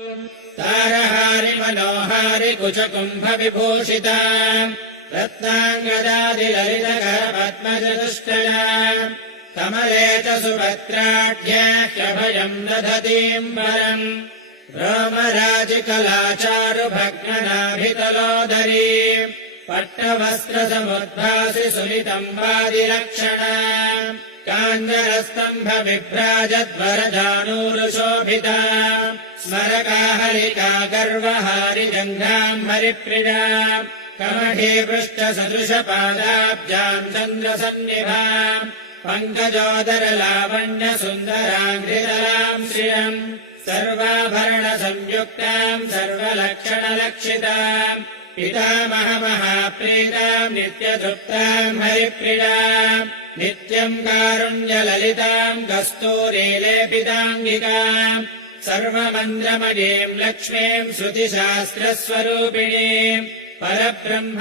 तारहारि मनोहारि कुचकुम्भ विभूषिता रत्नाङ्गदादिललितकर पद्मचतुष्टया कमले च सुभद्राढ्याह्यभयम् दधतीम् वरम् रोमराजिकलाचारुभग्ननाभितलोदरी पट्टवस्त्रसमुद्भासि सुलितम् वादिलक्षणा काञ्जरस्तम्भ विभ्राजद्वरजानूरुशोभिता स्मरकाहलिका गर्वहारि जङ्घाम् हरिप्रिया कमठे पृष्ठसदृशपादाब्जाम् चन्द्रसन्निभा पङ्कजोदरलावण्य सुन्दराङ्घ्रितलाम् श्रियम् सर्वाभरणसंयुक्ताम् सर्वलक्षणलक्षिताम् पितामहमहाप्रीताम् नित्यतृप्ताम् हरिप्रियाम् नित्यम् कारुण्यललिताम् कस्तूरीलेपिताङ्गिकाम् सर्वमन्द्रमणीम् लक्ष्मीम् श्रुतिशास्त्रस्वरूपिणीम् परब्रह्म